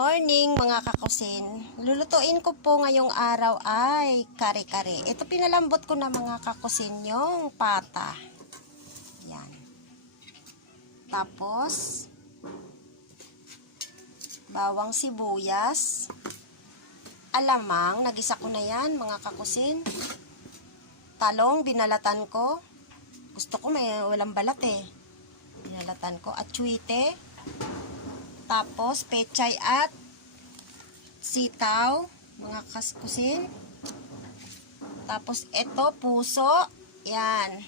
morning mga kakusin. Lulutuin ko po ngayong araw ay kare-kare. Ito pinalambot ko na mga kakusin yung pata. Yan. Tapos, bawang sibuyas. Alamang, nagisa ko na yan mga kakusin. Talong, binalatan ko. Gusto ko may walang balat eh. Binalatan ko. Atsuite. Tapos, pechay at sitaw, mga kaskusin. Tapos, ito, puso. Yan.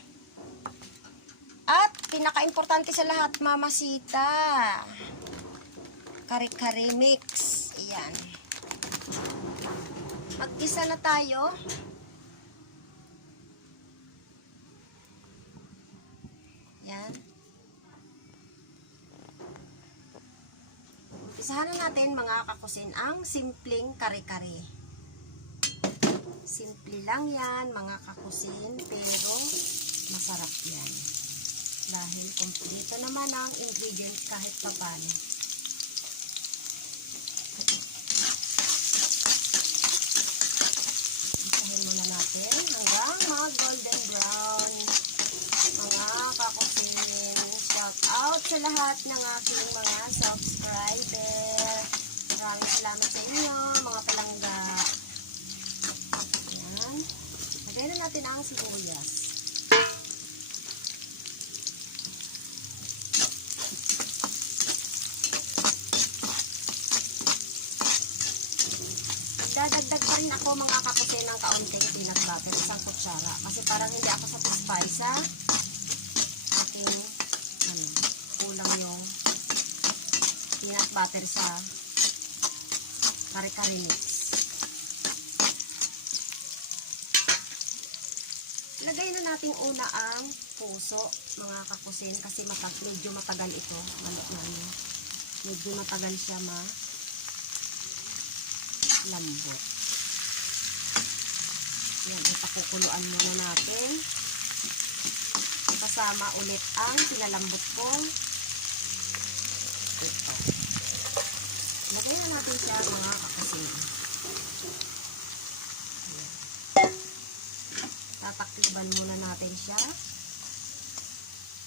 At, pinaka-importante sa lahat, mamasita. Kare-kare mix. Yan. Mag-isa na tayo. Yan. Isahan na natin mga kakusin ang simpleng kare-kare. Simple lang yan mga kakusin, pero masarap yan. Dahil kompleto naman ang ingredients kahit papano. Isahin muna natin hanggang mag-golden brown. Mga kakusin, shout out sa lahat ng aking mga subscriber. Maraming salamat sa inyo, mga palangga. Ayan. Lagay na natin ang sibuyas. Dadagdag pa rin ako mga kakusin ng kaunting peanut butter, isang kutsara. Kasi parang hindi ako satisfied sa aking kulang yung peanut butter sa kare-kare mix. Lagay na natin una ang puso mga kakusin kasi medyo matagal ito. Medyo matagal siya lambot. Yan, ipakukuluan muna natin. Kasama ulit ang pinalambot ko. Ito. Lagay na natin siya mga kakasin. Tataktiban muna natin siya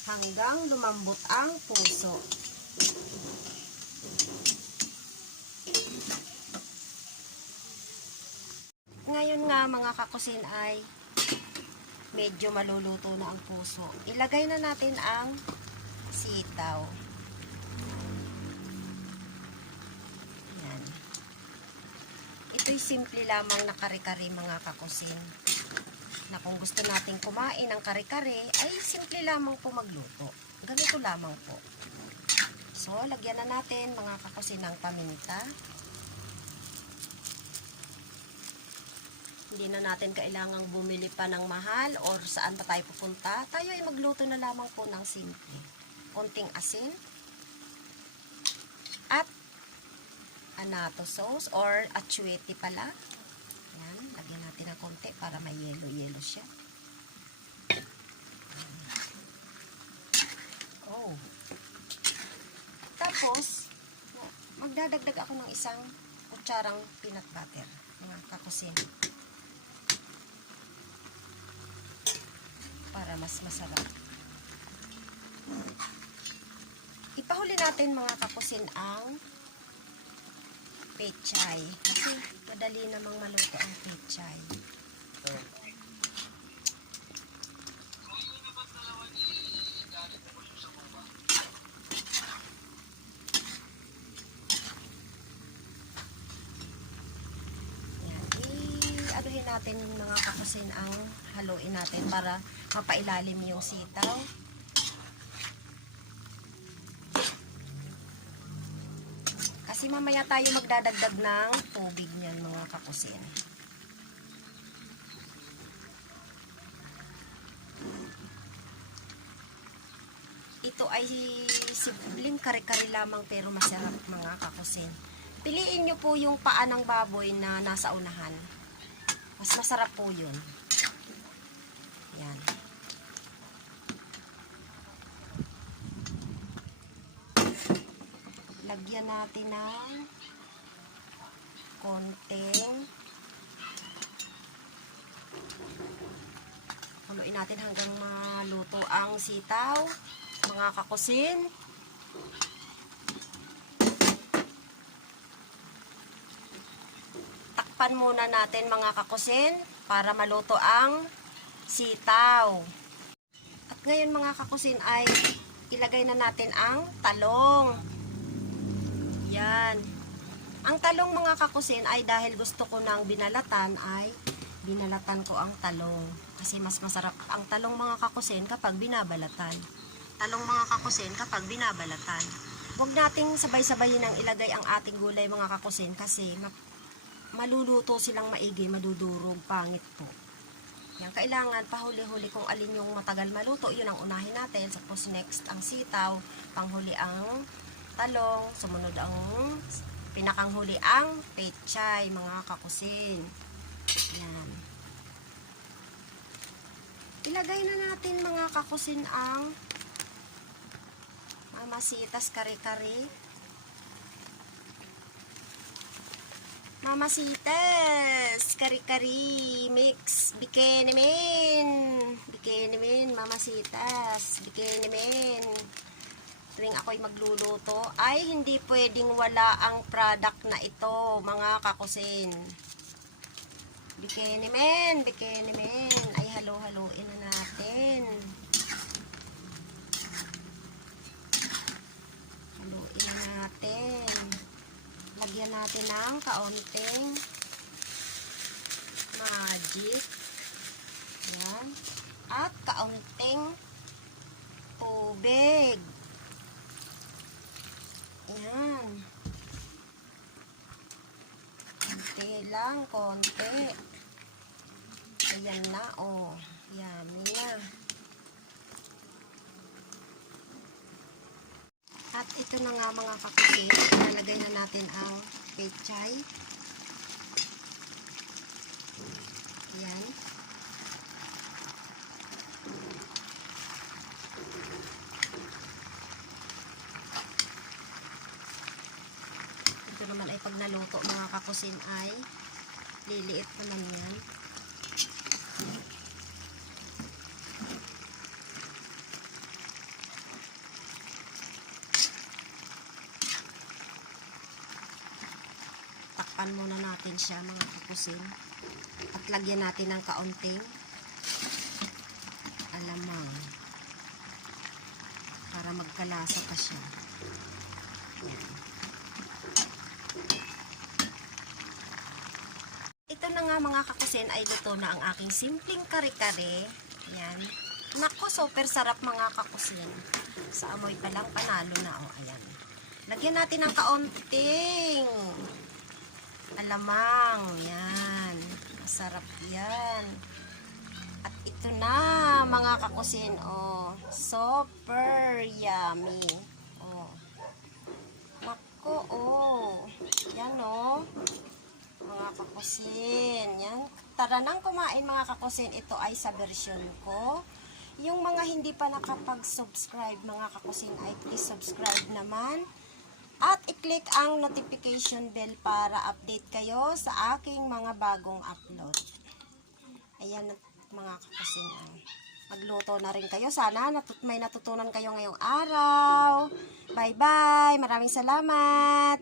hanggang lumambot ang puso. Ngayon nga mga kakusin ay medyo maluluto na ang puso. Ilagay na natin ang sitaw. Yan. Ito'y simple lamang na kare-kare mga kakusin. Na kung gusto nating kumain ng kare-kare, ay simple lamang po magluto. Ganito lamang po. So, lagyan na natin mga kakusin ng paminta. Hindi na natin kailangang bumili pa ng mahal or saan pa tayo pupunta. Tayo ay magluto na lamang po ng simple. Konting asin at anato sauce or atsuete pala. Yan, lagyan natin ng konti para may yellow siya. Oh. Tapos, magdadagdag ako ng isang kutsarang peanut butter. Mga kakusin. Para mas masarap. Ipahuli natin mga kakusin ang pechay. Kasi madali namang maluto ang pechay. Aduhin natin mga kakusin ang haluin natin para mapailalim yung sitaw. Kasi mamaya tayo magdadagdag ng tubig niyan mga kakusin. Ito ay simpleng kare-kare lamang pero masarap mga kakusin. Piliin nyo po yung paa ng baboy na nasa unahan. Mas masarap po yun. Yan. Lagyan natin ng konting haluin natin hanggang maluto ang sitaw, mga kakusin. Takpan muna natin mga kakusin para maluto ang sitaw. At ngayon mga kakusin ay ilagay na natin ang talong. Yan. Ang talong mga kakusin ay dahil gusto ko ng binalatan ay binalatan ko ang talong. Kasi mas masarap ang talong mga kakusin kapag binabalatan. Talong mga kakusin kapag binabalatan. Huwag nating sabay-sabayin ang ilagay ang ating gulay mga kakusin kasi maluluto silang maigi, madudurog, pangit po. Yan, kailangan pahuli-huli kung alin yung matagal maluto, yun ang unahin natin. Tapos next ang sitaw, panghuli ang talong, sumunod ang pinakanghuli ang pechay, mga kakusin. Yan. Ilagay na natin mga kakusin ang mamasitas kare-kare. Mamasitas, kari-kari, mix, bikinimin, mamasitas, bikinimin. Tuwing ako'y magluluto, ay hindi pwedeng wala ang product na ito, mga kakusin. Bikinimin, ay halo-haloin na natin. Haluin na natin. Lagyan natin ng kaunting magic. Ayan. At kaunting tubig. Ayan. Konti lang, konti. Ayan na, oh. Yummy na. At ito na nga mga kakusin, ilalagay na natin ang pechay. Ayan. Ito naman ay pag naluto mga kakusin ay liliit naman yan. Takpan muna natin siya mga kakusin. At lagyan natin ng kaunting alamang para magkalasa pa siya. Yan. Ito na nga mga kakusin ay luto na ang aking simpleng kare-kare. Yan. Nako, super sarap mga kakusin. Sa amoy pa lang panalo na. O, ayan. Lagyan natin ng kaunting alamang. Yan. Masarap yan. At ito na mga kakusin. Oh, super yummy. Oh. Nako, oh. Yan, oh. Mga kakusin. Yan. Tara nang kumain mga kakusin. Ito ay sa version ko. Yung mga hindi pa nakapag-subscribe mga kakusin ay please subscribe naman. At i-click ang notification bell para update kayo sa aking mga bagong upload. Ayan mga kakusin. Magluto na rin kayo. Sana may natutunan kayo ngayong araw. Bye-bye. Maraming salamat.